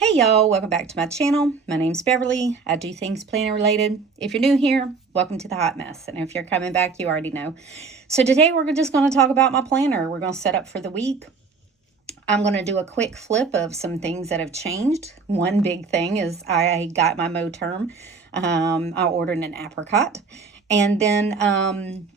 Hey y'all, welcome back to my channel. My name's Beverly. I do things planner related. If you're new here, welcome to the hot mess. And if you're coming back, you already know. So today we're just going to talk about my planner. We're going to set up for the week. I'm going to do a quick flip of some things that have changed. One big thing is I got my Moterm. I ordered an apricot. And then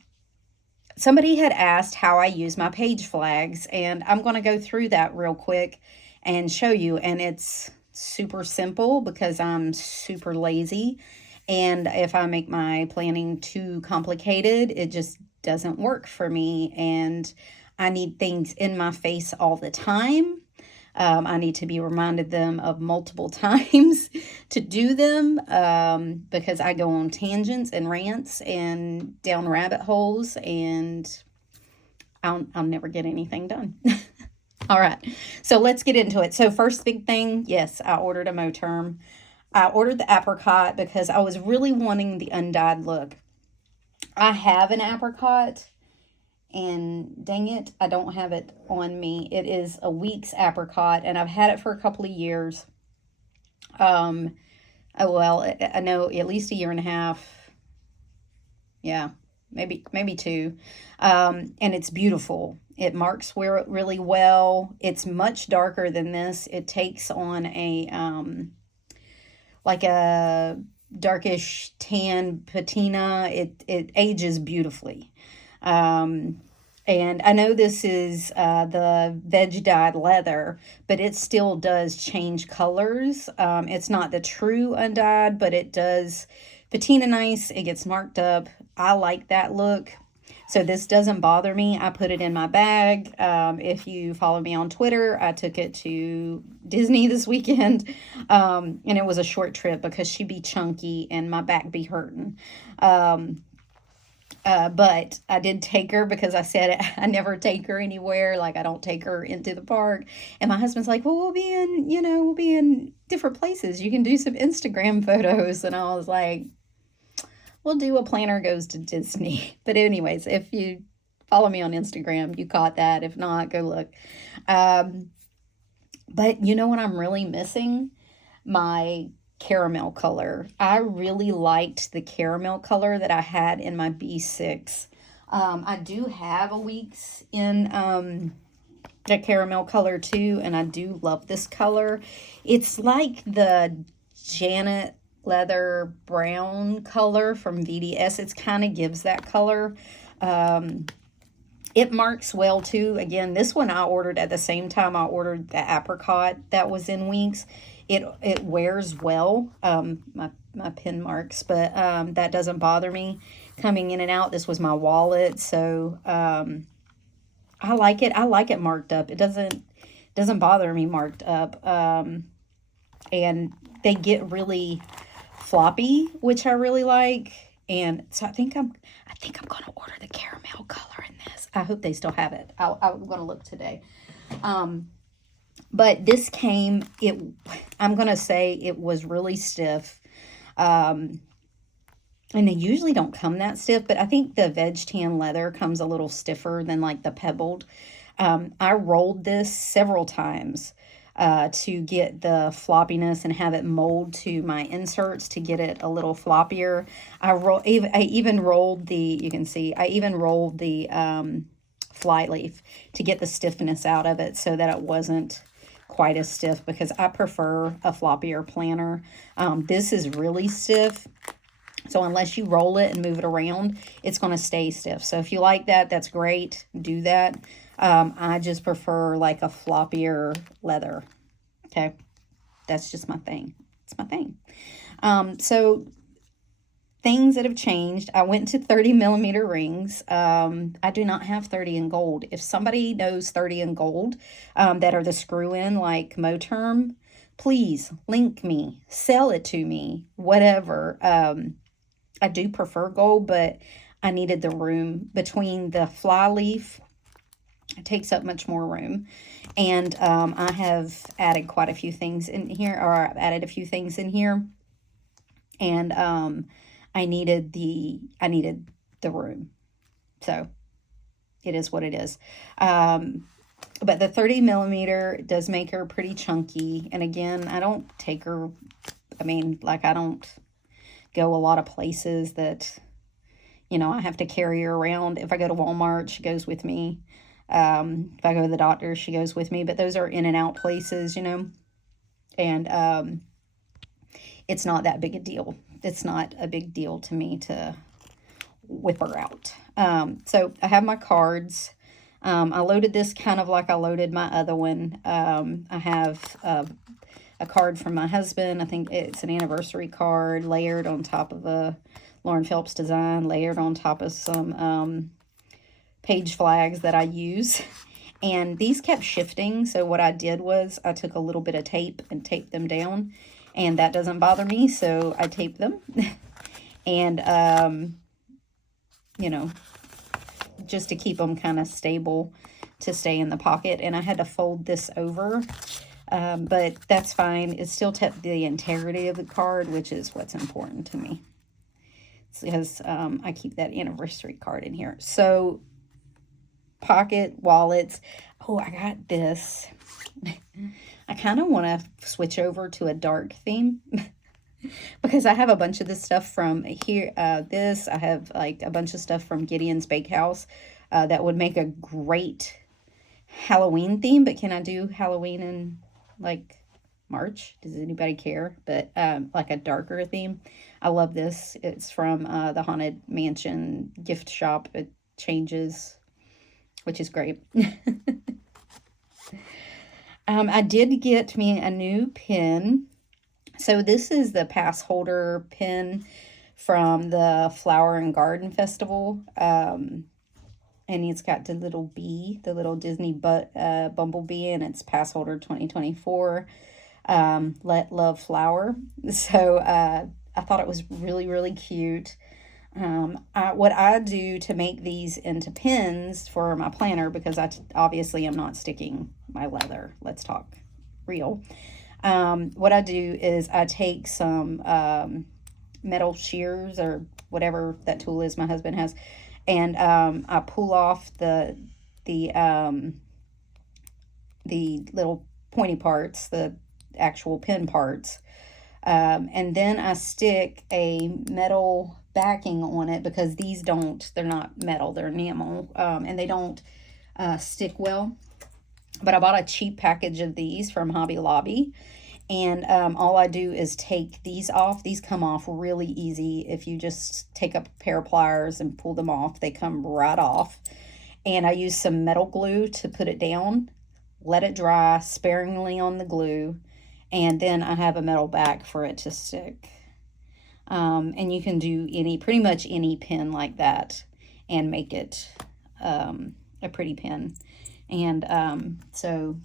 somebody had asked how I use my page flags. And I'm going to go through that real quick and show you. And it's super simple because I'm super lazy. And if I make my planning too complicated, it just doesn't work for me. And I need things in my face all the time. I need to be reminded them of multiple times to do them because I go on tangents and rants and down rabbit holes, and I'll never get anything done. All right, so let's get into it. So first big thing, yes, I ordered a Moterm. I ordered the apricot because I was really wanting the undyed look. I have an apricot, and dang it, I don't have it on me. It is a week's apricot, and I've had it for a couple of years. Well, I know at least a year and a half. Yeah, maybe two. And it's beautiful. It marks wear it really well. It's much darker than this. It takes on a like a darkish tan patina. It ages beautifully. And I know this is the veg dyed leather, but it still does change colors. It's not the true undyed, but it does patina nice. It gets marked up. I like that look. So this doesn't bother me. I put it in my bag. If you follow me on Twitter, I took it to Disney this weekend. And it was a short trip because she'd be chunky and my back be hurting. But I did take her because I said I never take her anywhere. Like, I don't take her into the park. And my husband's like, well, we'll be in different places. You can do some Instagram photos. And I was like, we'll do a planner goes to Disney. But anyways, if you follow me on Instagram, you caught that. If not, go look. But you know what I'm really missing? My caramel color. I really liked the caramel color that I had in my B6. I do have a weeks in a caramel color too, and I do love this color. It's like the Janet leather brown color from VDS. It kind of gives that color. It marks well too. Again, this one I ordered at the same time I ordered the apricot that was in weeks. It wears well, my pin marks, but that doesn't bother me coming in and out. This was my wallet, so I like it. I like it marked up. It doesn't bother me marked up. And they get really floppy, which I really like. And so I think I'm going to order the caramel color in this. I hope they still have it. I'm going to look today. But this came, I'm going to say it was really stiff. And they usually don't come that stiff, but I think the veg tan leather comes a little stiffer than like the pebbled. I rolled this several times to get the floppiness and have it mold to my inserts to get it a little floppier. I even rolled you can see, I even rolled the fly leaf to get the stiffness out of it so that it wasn't quite as stiff, because I prefer a floppier planner. This is really stiff. So unless you roll it and move it around, it's going to stay stiff. So if you like that, that's great. Do that. I just prefer like a floppier leather. Okay. That's just my thing. It's my thing. So things that have changed. I went to 30 millimeter rings. I do not have 30 in gold. If somebody knows 30 in gold that are the screw in like Moterm, please link me, sell it to me, whatever. I do prefer gold, but I needed the room between the fly leaf. It takes up much more room. And I have added quite a few things in here, or I've added a few things in here. And I needed the room. So it is what it is. But the 30 millimeter does make her pretty chunky. And again, I don't take her, I mean, like I don't go a lot of places that, you know, I have to carry her around. If I go to Walmart, she goes with me. If I go to the doctor, she goes with me. But those are in and out places, you know. And it's not that big a deal. It's not a big deal to me to whip her out. So I have my cards. I loaded this kind of like I loaded my other one. I have a card from my husband. I think it's an anniversary card layered on top of a Lauren Phelps design, layered on top of some page flags that I use. And these kept shifting. So what I did was I took a little bit of tape and taped them down. And that doesn't bother me, so I tape them. And, you know, just to keep them kind of stable to stay in the pocket. And I had to fold this over, but that's fine. It still kept the integrity of the card, which is what's important to me. It's because I keep that anniversary card in here. So, pocket, wallets. Oh, I got this. I kind of want to switch over to a dark theme because I have a bunch of this stuff from here. I have like a bunch of stuff from Gideon's Bakehouse that would make a great Halloween theme. But can I do Halloween in like March? Does anybody care? But like a darker theme. I love this. It's from the Haunted Mansion gift shop. It changes, which is great. I did get me a new pen. So this is the pass holder pen from the Flower and Garden Festival. And it's got the little bee, the little Disney bumblebee, and it's pass holder 2024. Let Love Flower. So I thought it was really, really cute. What I do to make these into pins for my planner, because I obviously am not sticking my leather. Let's talk real. What I do is I take some metal shears or whatever that tool is my husband has, and I pull off the little pointy parts, the actual pin parts, and then I stick a metal backing on it because these they're not metal, they're enamel, and they don't stick well. But I bought a cheap package of these from Hobby Lobby, and all I do is take these off. These come off really easy. If you just take a pair of pliers and pull them off, they come right off. And I use some metal glue to put it down, let it dry sparingly on the glue, and then I have a metal back for it to stick. And you can do pretty much any pin like that and make it a pretty pin. And so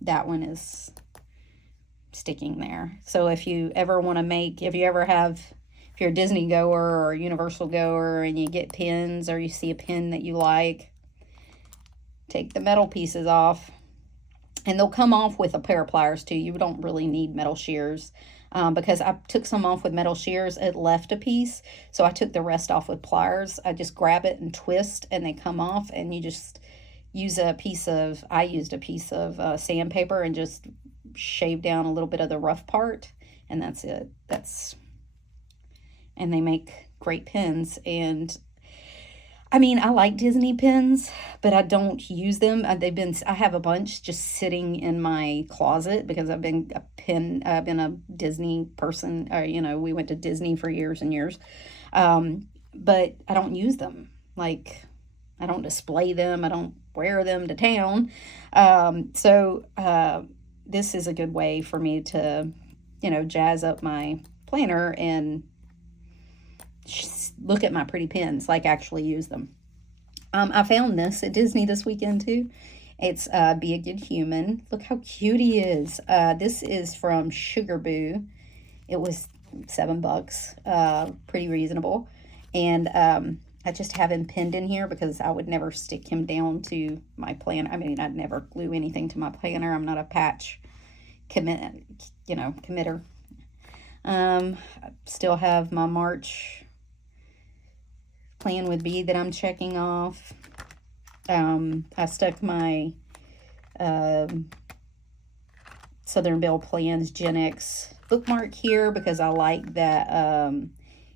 that one is sticking there. So if you ever want to if you're a Disney goer or a Universal goer and you get pins or you see a pin that you like, take the metal pieces off. And they'll come off with a pair of pliers too. You don't really need metal shears. Because I took some off with metal shears, it left a piece. So I took the rest off with pliers. I just grab it and twist and they come off, and you just use I used a piece of sandpaper and just shave down a little bit of the rough part, and that's it. And they make great pins. And I mean, I like Disney pins, but I don't use them. I have a bunch just sitting in my closet because I've been a Disney person. We went to Disney for years and years. But I don't use them. Like, I don't display them. I don't wear them to town. So this is a good way for me to, jazz up my planner and look at my pretty pins, like actually use them. I found this at Disney this weekend too. It's Be a Good Human. Look how cute he is. This is from Sugar Boo. It was $7, pretty reasonable. And I just have him pinned in here because I would never stick him down to my planner. I mean, I'd never glue anything to my planner. I'm not a patch committer. I still have my March plan with B that I'm checking off. I stuck my Southern Belle Plans Gen X bookmark here because I like that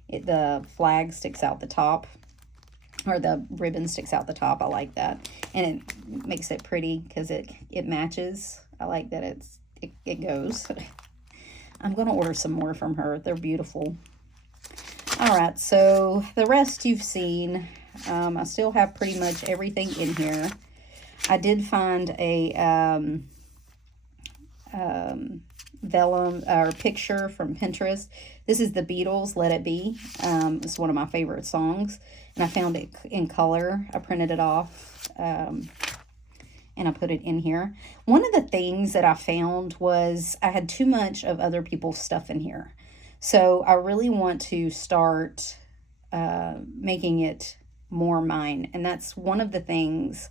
the flag sticks out the top, or the ribbon sticks out the top. I like that, and it makes it pretty because it matches. I like that it goes. I'm going to order some more from her. They're beautiful. All right, so the rest you've seen. I still have pretty much everything in here. I did find a vellum or picture from Pinterest. This is the Beatles, Let It Be. It's one of my favorite songs, and I found it in color. I printed it off, and I put it in here. One of the things that I found was I had too much of other people's stuff in here. So I really want to start making it more mine. And that's one of the things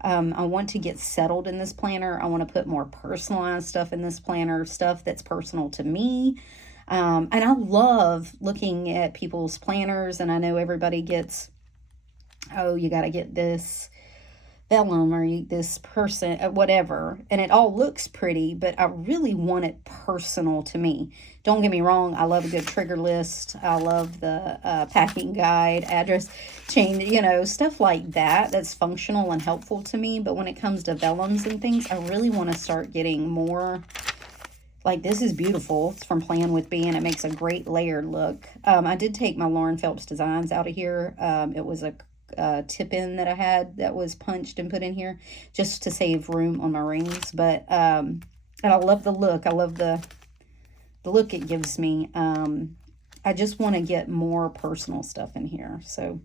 I want to get settled in this planner. I want to put more personalized stuff in this planner, stuff that's personal to me. And I love looking at people's planners, and I know everybody gets, oh, you got to get this vellum or this person, whatever, and it all looks pretty, but I really want it personal to me. Don't get me wrong, I love a good trigger list. I love the packing guide, address chain, you know, stuff like that that's functional and helpful to me. But when it comes to vellums and things, I really want to start getting more. Like, this is beautiful. It's from Plan with B, and it makes a great layered look. I did take my Lauren Phelps designs out of here. It was a tip-in that I had that was punched and put in here just to save room on my rings. But and I love the look. I love the look it gives me. I just want to get more personal stuff in here. So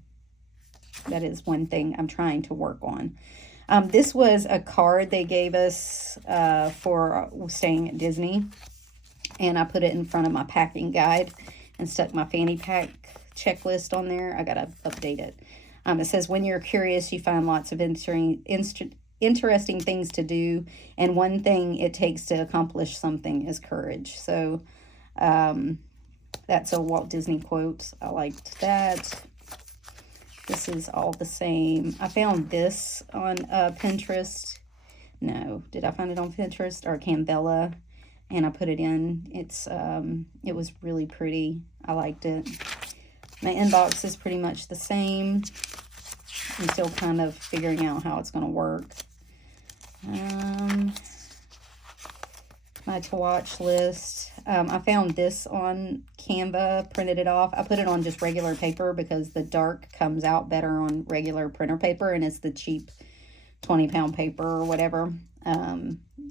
that is one thing I'm trying to work on. This was a card they gave us for staying at Disney, and I put it in front of my packing guide and stuck my fanny pack checklist on there. I gotta update it. It says, when you're curious, you find lots of interesting things to do, and one thing it takes to accomplish something is courage. So that's a Walt Disney quote. I liked that. This is all the same. I found this on Pinterest. No, did I find it on Pinterest or Canvella? And I put it in. It was really pretty. I liked it. My inbox is pretty much the same. I'm still kind of figuring out how it's going to work. My to-watch list. I found this on Canva, printed it off. I put it on just regular paper because the dark comes out better on regular printer paper, and it's the cheap 20-pound paper or whatever.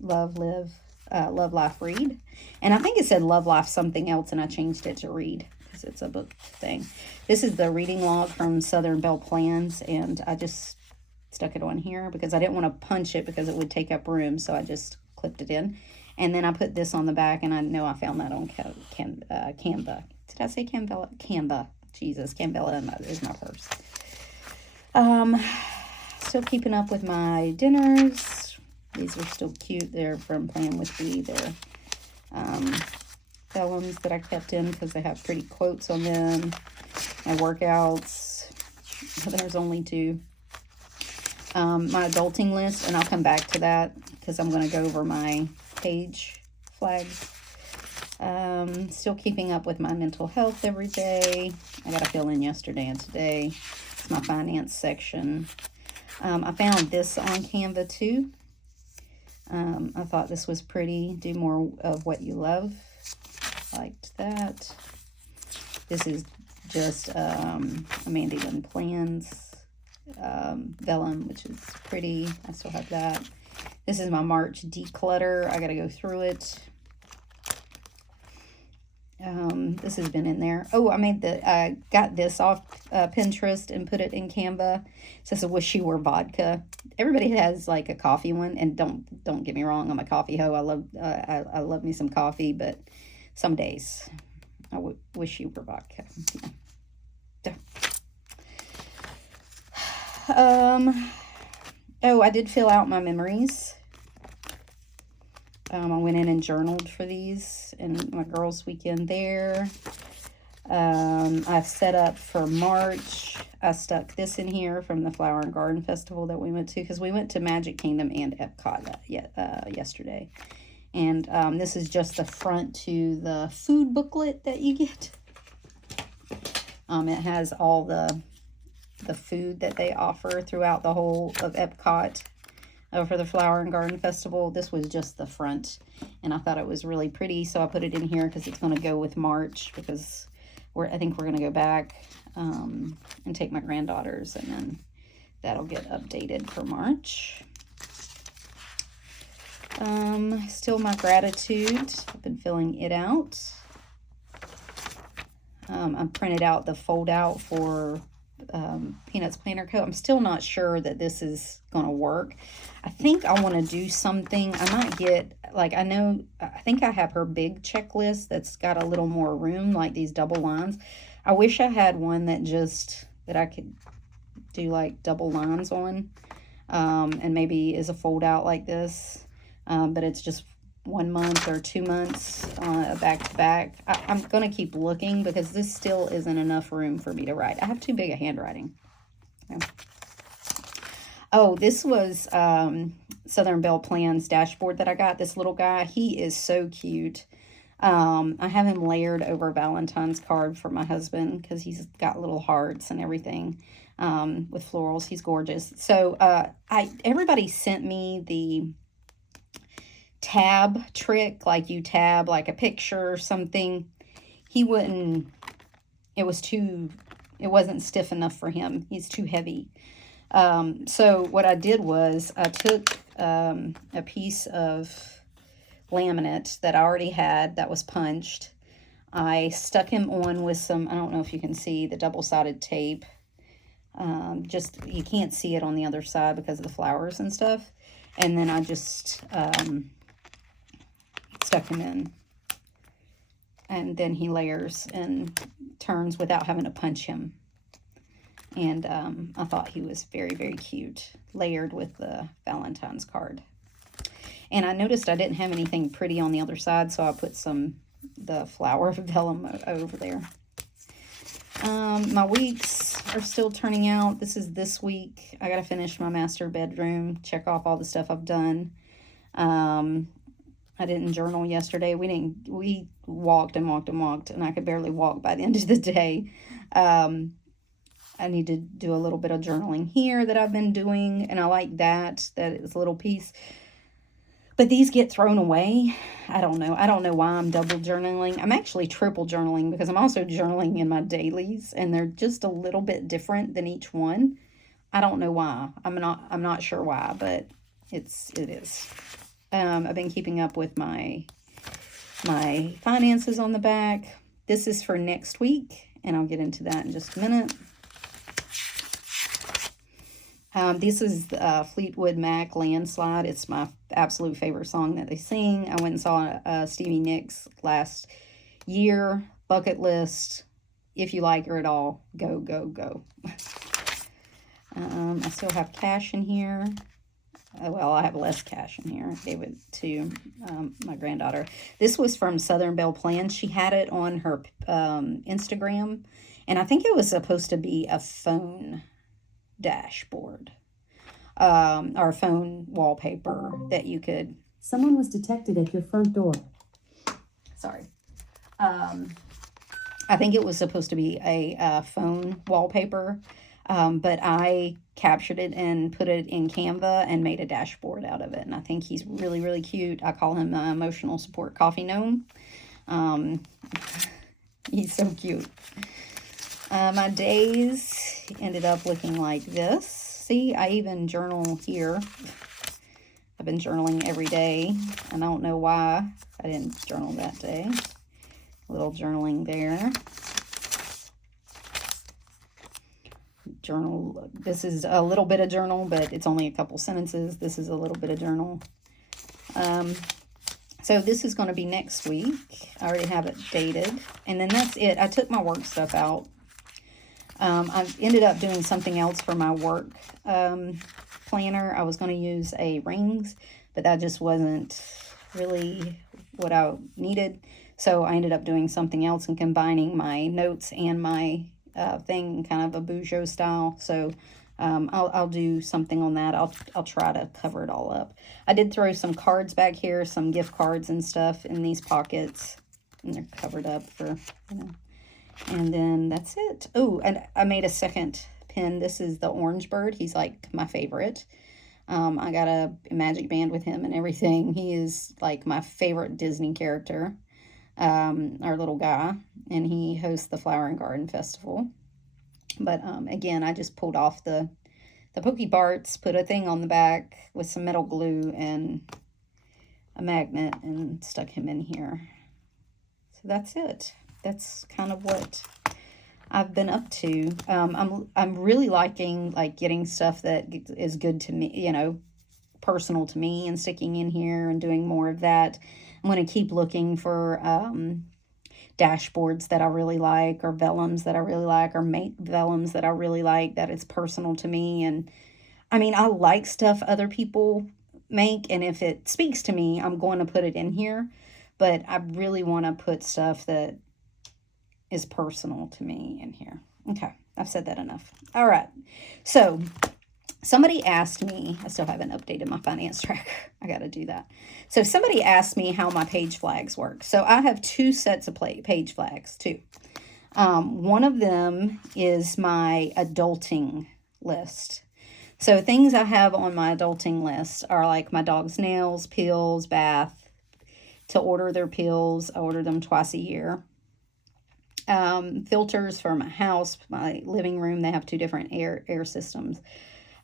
Love, Life, Read. And I think it said Love, Life, something else, and I changed it to Read. It's a book thing. This is the reading log from Southern Belle Plans, and I just stuck it on here because I didn't want to punch it because it would take up room, so I just clipped it in. And then I put this on the back, and I know I found that on Canva. Did I say Canva? Canva. Jesus, Canva is my purse. Still keeping up with my dinners. These are still cute. They're from Plan with B. They're vellums that I kept in because they have pretty quotes on them. My workouts. There's only 2. My adulting list, and I'll come back to that because I'm going to go over my page flags. Still keeping up with my mental health every day. I got to fill in yesterday and today. It's my finance section. I found this on Canva too. I thought this was pretty. Do more of what you love. Liked that. This is just a MandyLynnPlans vellum, which is pretty. I still have that. This is my March declutter. I got to go through it. This has been in there. Oh, I got this off Pinterest and put it in Canva. It says, I wish you were vodka. Everybody has like a coffee one, and don't get me wrong, I'm a coffee hoe. I love me some coffee, but some days I wish you were vodka. Yeah. Oh, I did fill out my memories. I went in and journaled for these and my girls' weekend there. I've set up for March. I stuck this in here from the Flower and Garden Festival that we went to, because we went to Magic Kingdom and Epcot yesterday. And this is just the front to the food booklet that you get. It has all the food that they offer throughout the whole of Epcot for the Flower and Garden Festival. This was just the front, and I thought it was really pretty, so I put it in here because it's going to go with March, because I think we're going to go back and take my granddaughters, and then that'll get updated for March. Still my gratitude. I've been filling it out. I printed out the fold out for Peanuts Planner Co. I'm still not sure that this is going to work. I think I want to do something. I might get, like, I think I have her big checklist that's got a little more room, like these double lines. I wish I had one that I could do like double lines on, and maybe is a fold out like this, but it's just 1 month or 2 months back to back. I'm going to keep looking, because this still isn't enough room for me to write. I have too big a handwriting. Okay. Oh, this was Southern Belle Plans dashboard that I got. This little guy, he is so cute. I have him layered over Valentine's card for my husband, because he's got little hearts and everything with florals. He's gorgeous. So everybody sent me the tab trick, like you tab like a picture or something. He wouldn't, it wasn't stiff enough for him. He's too heavy. So what I did was I took a piece of laminate that I already had that was punched. I stuck him on with some, I don't know if you can see the double-sided tape. Just, you can't see it on the other side because of the flowers and stuff. And then I just stuck him in. And then he layers and turns without having to punch him. And I thought he was very, very cute, layered with the Valentine's card. And I noticed I didn't have anything pretty on the other side, so I put the flower vellum over there. My weeks are still turning out. This is this week. I got to finish my master bedroom, check off all the stuff I've done. I didn't journal yesterday. We walked and walked and walked, and I could barely walk by the end of the day. I need to do a little bit of journaling here that I've been doing, and I like that is a little piece. But these get thrown away. I don't know why I'm double journaling. I'm actually triple journaling, because I'm also journaling in my dailies, and they're just a little bit different than each one. I don't know why. I'm not sure why, but it is. I've been keeping up with my finances on the back. This is for next week, and I'll get into that in just a minute. This is Fleetwood Mac, Landslide. It's my absolute favorite song that they sing. I went and saw Stevie Nicks last year. Bucket list. If you like her at all, go, go, go. I still have cash in here. Well, I have less cash in here. I gave it to my granddaughter. This was from Southern Belle Plans. She had it on her Instagram, and I think it was supposed to be a phone dashboard or phone wallpaper that you could. Someone was detected at your front door. Sorry. I think it was supposed to be a phone wallpaper, but I captured it and put it in Canva and made a dashboard out of it. And I think he's really, really cute. I call him my emotional support coffee gnome. He's so cute. My days ended up looking like this. See, I even journal here. I've been journaling every day. I don't know why I didn't journal that day. A little journaling there. Journal. This is a little bit of journal, but it's only a couple sentences. This is a little bit of journal. So this is going to be next week. I already have it dated. And then that's it. I took my work stuff out. I ended up doing something else for my work planner. I was going to use a rings, but that just wasn't really what I needed. So I ended up doing something else and combining my notes and my thing, kind of a Bujo style. So I'll do something on that. I'll try to cover it all up. I did throw some cards back here, some gift cards and stuff in these pockets, and they're covered up for, you know. And then that's it. Oh, and I made a second pin. This is the orange bird. He's like my favorite. I got a magic band with him and everything. He is like my favorite Disney character, our little guy, and he hosts the Flower and Garden Festival. But again, I just pulled off the pokey parts, put a thing on the back with some metal glue and a magnet, and stuck him in here. So that's it. That's kind of what I've been up to. I'm really liking like getting stuff that is good to me, you know, personal to me, and sticking in here and doing more of that. I'm going to keep looking for dashboards that I really like, or vellums that I really like, or mate vellums that I really like, that is personal to me. And I mean, I like stuff other people make, and if it speaks to me, I'm going to put it in here. But I really want to put stuff that is personal to me in here. Okay, I've said that enough. All right, so somebody asked me, I still haven't updated my finance tracker. I got to do that. So somebody asked me how my page flags work. So I have two sets of page flags, too. One of them is my adulting list. So things I have on my adulting list are like my dog's nails, pills, bath. To order their pills, I order them twice a year. Filters for my house, my living room. They have two different air systems.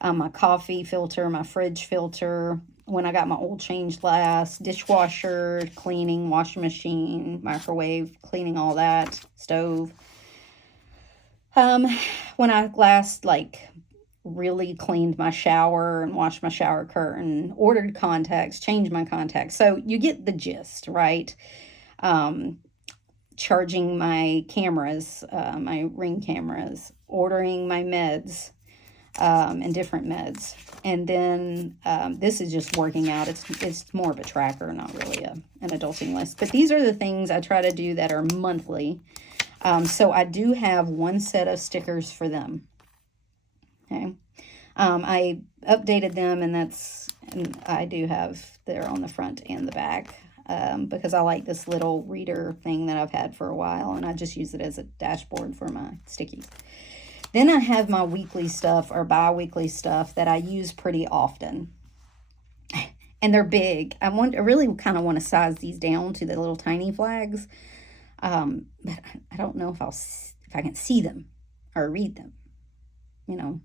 My coffee filter, my fridge filter, when I got my oil changed last, dishwasher, cleaning, washing machine, microwave, cleaning, all that, stove. When I last like really cleaned my shower and washed my shower curtain, ordered contacts, changed my contacts. So you get the gist, right? Charging my cameras, my Ring cameras, ordering my meds, and different meds. And then this is just working out. It's more of a tracker, not really an adulting list. But these are the things I try to do that are monthly. So I do have one set of stickers for them. Okay. I updated them, and I do have, they're on the front and the back. Because I like this little reader thing that I've had for a while, and I just use it as a dashboard for my stickies. Then I have my weekly stuff or bi-weekly stuff that I use pretty often. And they're big. I really kind of want to size these down to the little tiny flags. But I don't know if I can see them or read them, you know,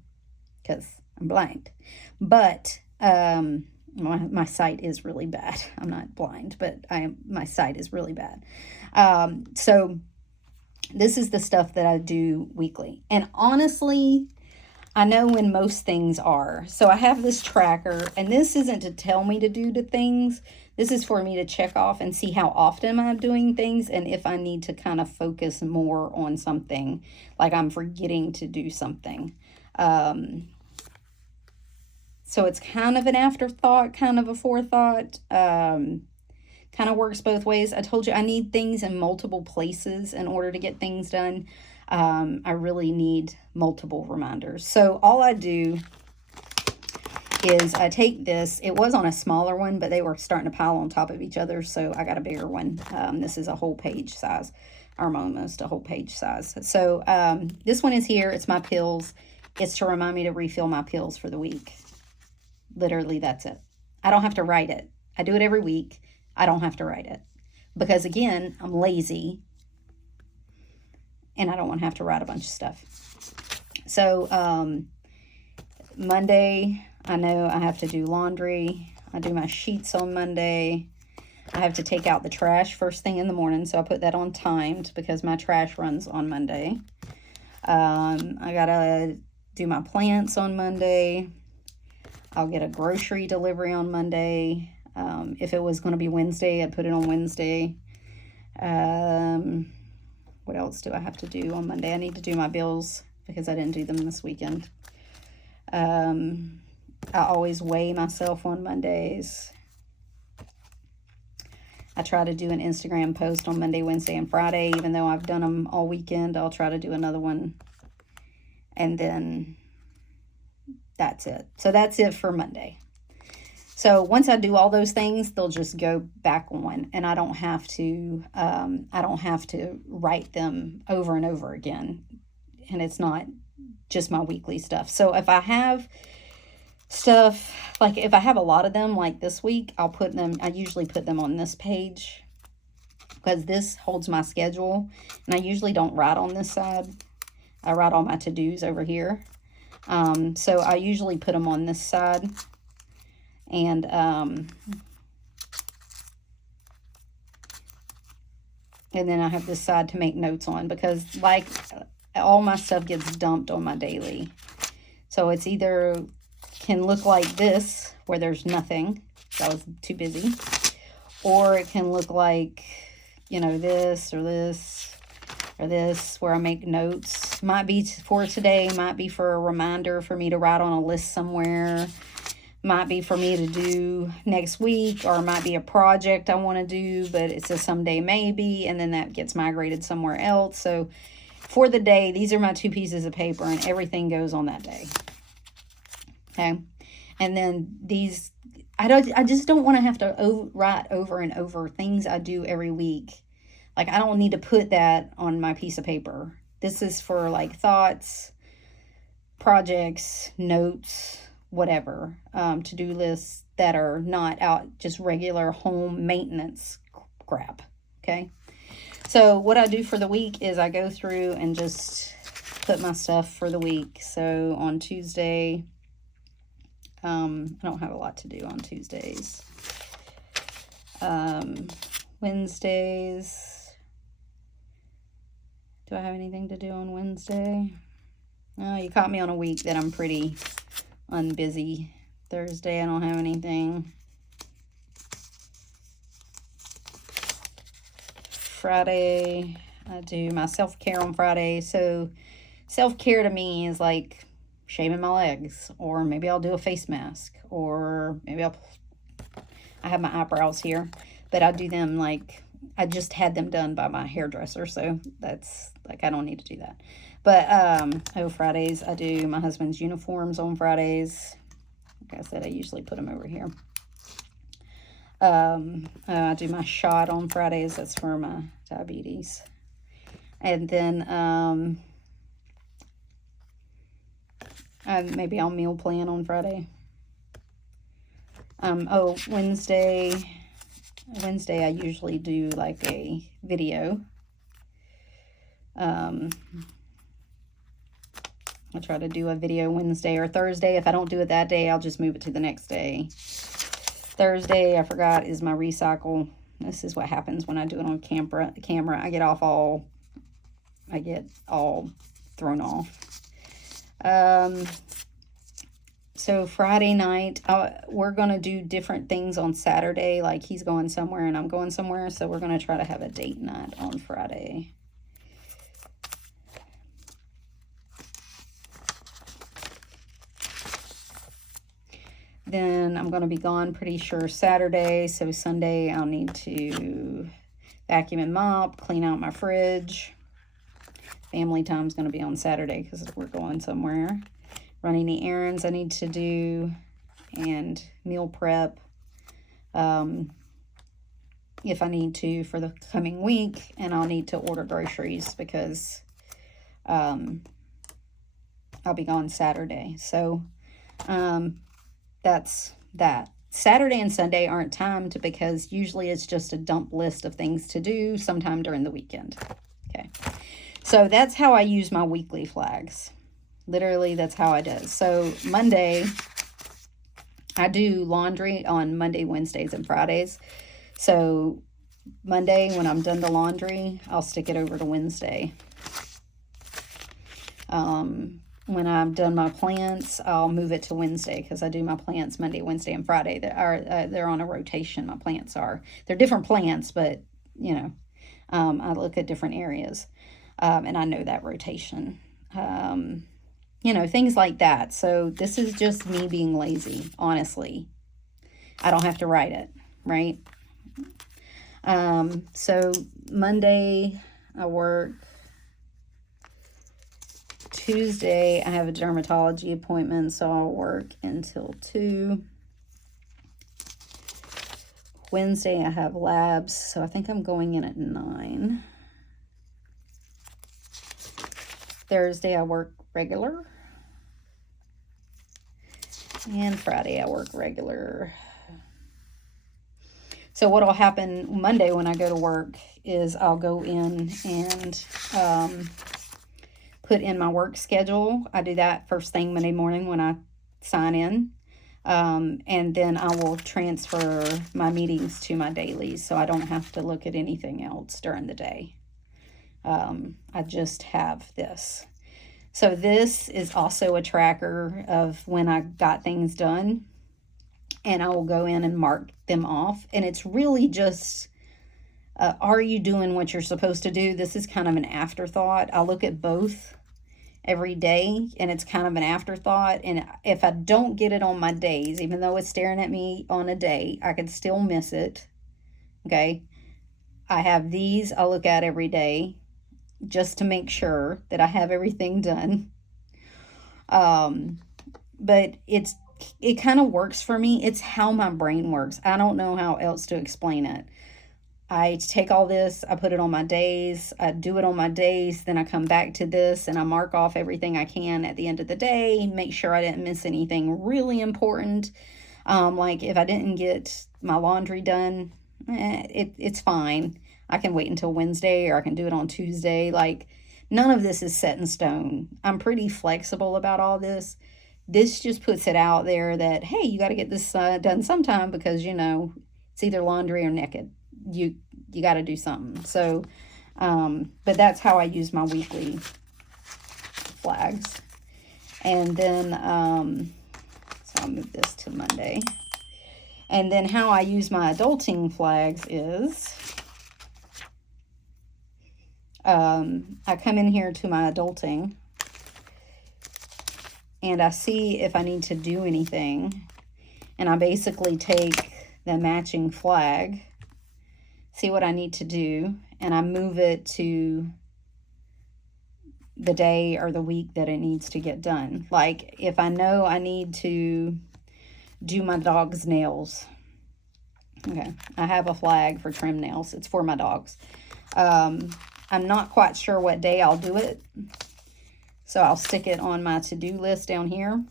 because I'm blind. But my sight is really bad. I'm not blind, but my sight is really bad. So this is the stuff that I do weekly. And honestly, I know when most things are. So I have this tracker, and this isn't to tell me to do the things. This is for me to check off and see how often I'm doing things, and if I need to kind of focus more on something, like I'm forgetting to do something. So it's kind of an afterthought, kind of a forethought, kind of works both ways. I told you I need things in multiple places in order to get things done. I really need multiple reminders. So all I do is I take this. It was on a smaller one, but they were starting to pile on top of each other, so I got a bigger one. This is a whole page size, or almost a whole page size. So this one is here. It's my pills. It's to remind me to refill my pills for the week. Literally, that's it. I don't have to write it. I do it every week. I don't have to write it. Because, again, I'm lazy. And I don't want to have to write a bunch of stuff. So, Monday, I know I have to do laundry. I do my sheets on Monday. I have to take out the trash first thing in the morning. So, I put that on timed because my trash runs on Monday. I got to do my plants on Monday. I'll get a grocery delivery on Monday. If it was going to be Wednesday, I'd put it on Wednesday. What else do I have to do on Monday? I need to do my bills because I didn't do them this weekend. I always weigh myself on Mondays. I try to do an Instagram post on Monday, Wednesday, and Friday. Even though I've done them all weekend, I'll try to do another one. And then that's it. So that's it for Monday. So once I do all those things, they'll just go back on, and I don't have to write them over and over again. And it's not just my weekly stuff. So if I have stuff, like if I have a lot of them, like this week, I usually put them on this page because this holds my schedule, and I usually don't write on this side. I write all my to-dos over here. So I usually put them on this side. And then I have this side to make notes on, because like all my stuff gets dumped on my daily. So it's either can look like this where there's nothing, I was too busy, or it can look like, you know, this or this or this where I make notes. Might be for today, might be for a reminder for me to write on a list somewhere. Might be for me to do next week, or it might be a project I want to do, but it's a someday maybe, and then that gets migrated somewhere else. So for the day, these are my 2 pieces of paper, and everything goes on that day. Okay. And then these, I just don't want to have to write over and over things I do every week. Like, I don't need to put that on my piece of paper. This is for like thoughts, projects, notes, whatever, to-do lists that are not out just regular home maintenance crap. Okay. So what I do for the week is I go through and just put my stuff for the week. So on Tuesday, I don't have a lot to do on Tuesdays. Wednesdays, do I have anything to do on Wednesday? Oh, you caught me on a week that I'm pretty unbusy. Thursday, I don't have anything. Friday, I do my self-care on Friday. So self-care to me is like shaving my legs, or maybe I'll do a face mask, or maybe I have my eyebrows here, but I do them like, I just had them done by my hairdresser, so that's like, I don't need to do that. But Fridays, I do my husband's uniforms on Fridays. Like I said, I usually put them over here. I do my shot on Fridays. That's for my diabetes. And then maybe I'll meal plan on Friday. Wednesday I usually do like a video. I try to do a video Wednesday or Thursday. If I don't do it that day, I'll just move it to the next day. Thursday, I forgot, is my recycle. This is what happens when I do it on camera. I get all thrown off. So Friday night, we're going to do different things on Saturday. Like he's going somewhere and I'm going somewhere. So we're going to try to have a date night on Friday. Then I'm going to be gone pretty sure Saturday. So Sunday, I'll need to vacuum and mop, clean out my fridge. Family time's going to be on Saturday because we're going somewhere. Run any errands I need to do, and meal prep if I need to for the coming week. And I'll need to order groceries because I'll be gone Saturday. So that's that. Saturday and Sunday aren't timed because usually it's just a dump list of things to do sometime during the weekend. Okay. So that's how I use my weekly flags. Literally, that's how I do. So Monday, I do laundry on Monday, Wednesdays, and Fridays. So Monday, when I'm done the laundry, I'll stick it over to Wednesday. When I'm done my plants, I'll move it to Wednesday because I do my plants Monday, Wednesday, and Friday. They're on a rotation. My plants are. They're different plants, but, you know, I look at different areas, and I know that rotation. You know, things like that. So this is just me being lazy, honestly. I don't have to write it, right? So Monday I work. Tuesday I have a dermatology appointment, so I'll work until 2. Wednesday I have labs, so I think I'm going in at 9. Thursday I work regular. And Friday I work regular. So what'll happen Monday when I go to work is I'll go in and put in my work schedule. I do that first thing Monday morning when I sign in. And then I will transfer my meetings to my dailies, so I don't have to look at anything else during the day. I just have this. So this is also a tracker of when I got things done, and I will go in and mark them off. And it's really just, are you doing what you're supposed to do? This is kind of an afterthought. I look at both every day, and it's kind of an afterthought. And if I don't get it on my days, even though it's staring at me on a day, I can still miss it. Okay. I have these I look at every day just to make sure that I have everything done. But it kind of works for me. It's how my brain works. I don't know how else to explain it. I take all this, I put it on my days, I do it on my days, then I come back to this and I mark off everything I can at the end of the day, make sure I didn't miss anything really important. Like if I didn't get my laundry done, it's fine. I can wait until Wednesday, or I can do it on Tuesday. Like, none of this is set in stone. I'm pretty flexible about all this. This just puts it out there that, hey, you got to get this done sometime, because, it's either laundry or naked. You got to do something. So, but that's how I use my weekly flags. And then, so I'll move this to Monday. And then how I use my adulting flags is, I come in here to my adulting and I see if I need to do anything. And I basically take the matching flag, see what I need to do, and I move it to the day or the week that it needs to get done. Like if I know I need to do my dog's nails. Okay, I have a flag for trim nails. It's for my dogs. I'm not quite sure what day I'll do it. So I'll stick it on my to-do list down here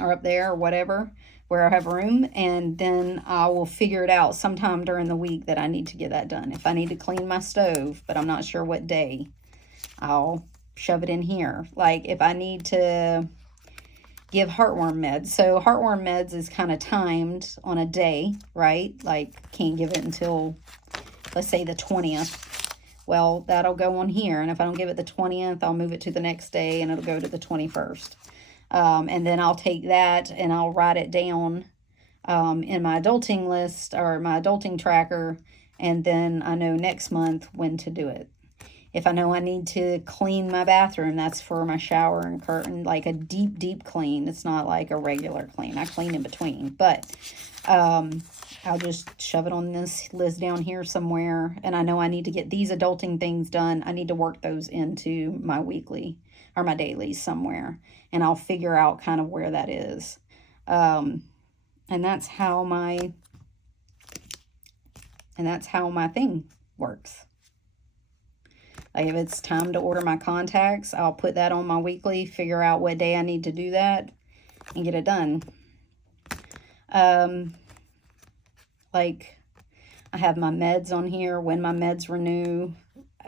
or up there or whatever, where I have room. And then I will figure it out sometime during the week that I need to get that done. If I need to clean my stove, but I'm not sure what day, I'll shove it in here. Like if I need to give heartworm meds. So heartworm meds is kind of timed on a day, right? Like can't give it until, let's say, the 20th. Well, that'll go on here. And if I don't give it the 20th, I'll move it to the next day and it'll go to the 21st. And then I'll take that and I'll write it down in my adulting list or my adulting tracker. And then I know next month when to do it. If I know I need to clean my bathroom, that's for my shower and curtain, like a deep, deep clean. It's not like a regular clean. I clean in between. But I'll just shove it on this list down here somewhere. And I know I need to get these adulting things done. I need to work those into my weekly or my dailies somewhere. And I'll figure out kind of where that is. And that's how my thing works. Like if it's time to order my contacts, I'll put that on my weekly, figure out what day I need to do that, and get it done. Like I have my meds on here, when my meds renew,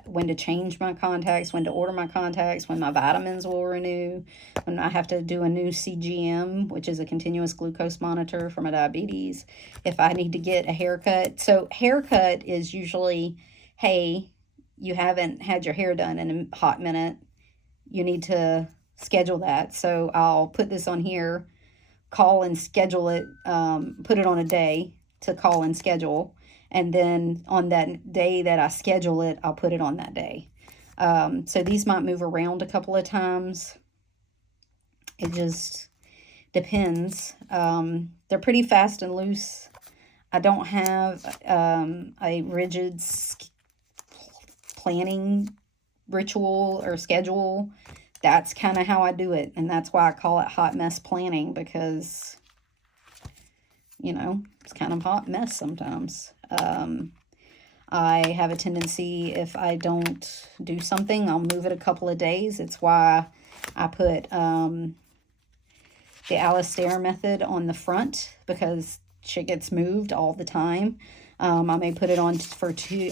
when to change my contacts, when to order my contacts, when my vitamins will renew, when I have to do a new CGM, which is a continuous glucose monitor for my diabetes, if I need to get a haircut. So haircut is usually, hey, you haven't had your hair done in a hot minute. You need to schedule that. So I'll put this on here, call and schedule it, put it on a day to call and schedule. And then on that day that I schedule it, I'll put it on that day. So these might move around a couple of times. It just depends. They're pretty fast and loose. I don't have a rigid planning ritual or schedule. That's kind of how I do it. And that's why I call it hot mess planning, because, you know, it's kind of hot mess sometimes. I have a tendency, if I don't do something, I'll move it a couple of days. It's why I put the Alastair method on the front, because shit gets moved all the time. I may put it on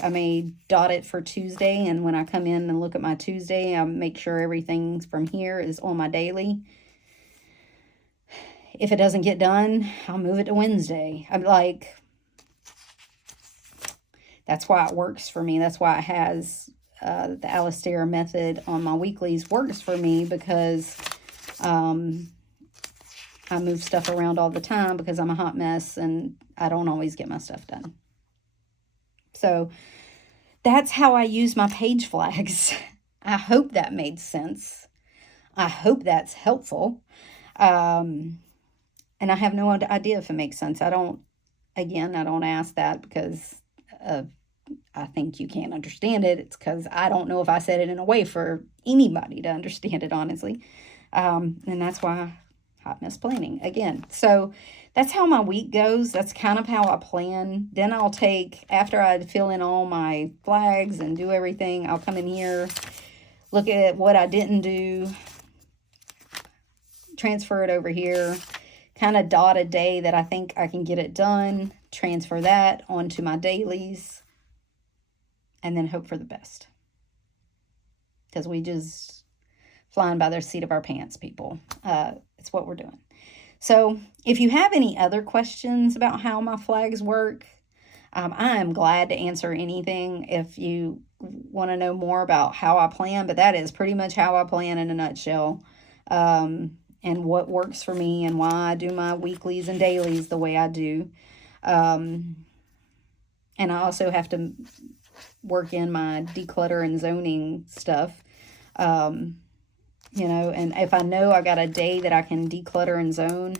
I may dot it for Tuesday, and when I come in and look at my Tuesday, I make sure everything from here is on my daily. If it doesn't get done, I'll move it to Wednesday. I'm like, that's why it works for me. That's why it has the Alastair method on my weeklies works for me, because I move stuff around all the time because I'm a hot mess and I don't always get my stuff done. So that's how I use my page flags. I hope that made sense. I hope that's helpful. And I have no idea if it makes sense. I don't ask that because I think you can't understand it. It's because I don't know if I said it in a way for anybody to understand it, honestly. And that's why hot mess planning again. So that's how my week goes. That's kind of how I plan. Then I'll take, after I fill in all my flags and do everything, I'll come in here, look at what I didn't do, transfer it over here, kind of dot a day that I think I can get it done, transfer that onto my dailies, and then hope for the best. Because we just flying by the seat of our pants, people. It's what we're doing. So if you have any other questions about how my flags work, I am glad to answer anything if you want to know more about how I plan, but that is pretty much how I plan in a nutshell, and what works for me and why I do my weeklies and dailies the way I do. And I also have to work in my declutter and zoning stuff. You know, and if I know I got a day that I can declutter and zone,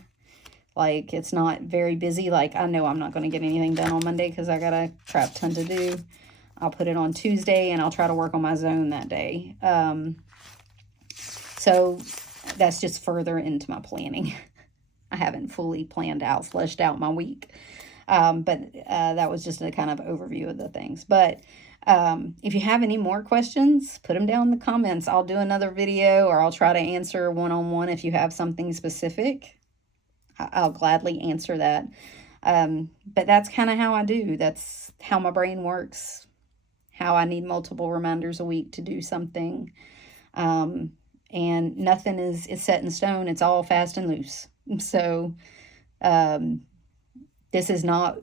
like it's not very busy, like I know I'm not going to get anything done on Monday because I got a crap ton to do, I'll put it on Tuesday and I'll try to work on my zone that day. So that's just further into my planning. I haven't fully fleshed out my week. But that was just a kind of overview of the things. But if you have any more questions, put them down in the comments. I'll do another video, or I'll try to answer one-on-one if you have something specific. I'll gladly answer that. But that's kind of how I do. That's how my brain works, how I need multiple reminders a week to do something. And nothing is set in stone. It's all fast and loose. So this is not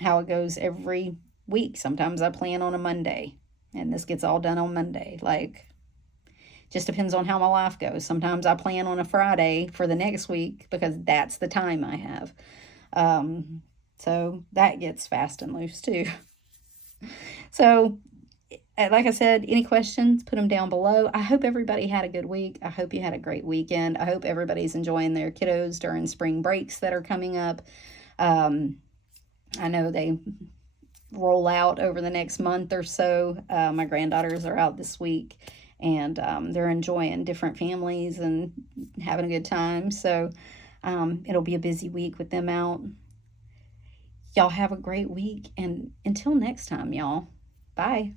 how it goes every week. Sometimes I plan on a Monday and this gets all done on Monday. Like, just depends on how my life goes. Sometimes I plan on a Friday for the next week because that's the time I have. So that gets fast and loose too. So like I said, any questions, put them down below. I hope everybody had a good week. I hope you had a great weekend. I hope everybody's enjoying their kiddos during spring breaks that are coming up. I know they roll out over the next month or so. My granddaughters are out this week, and they're enjoying different families and having a good time. So it'll be a busy week with them out. Y'all have a great week, and until next time, y'all. Bye.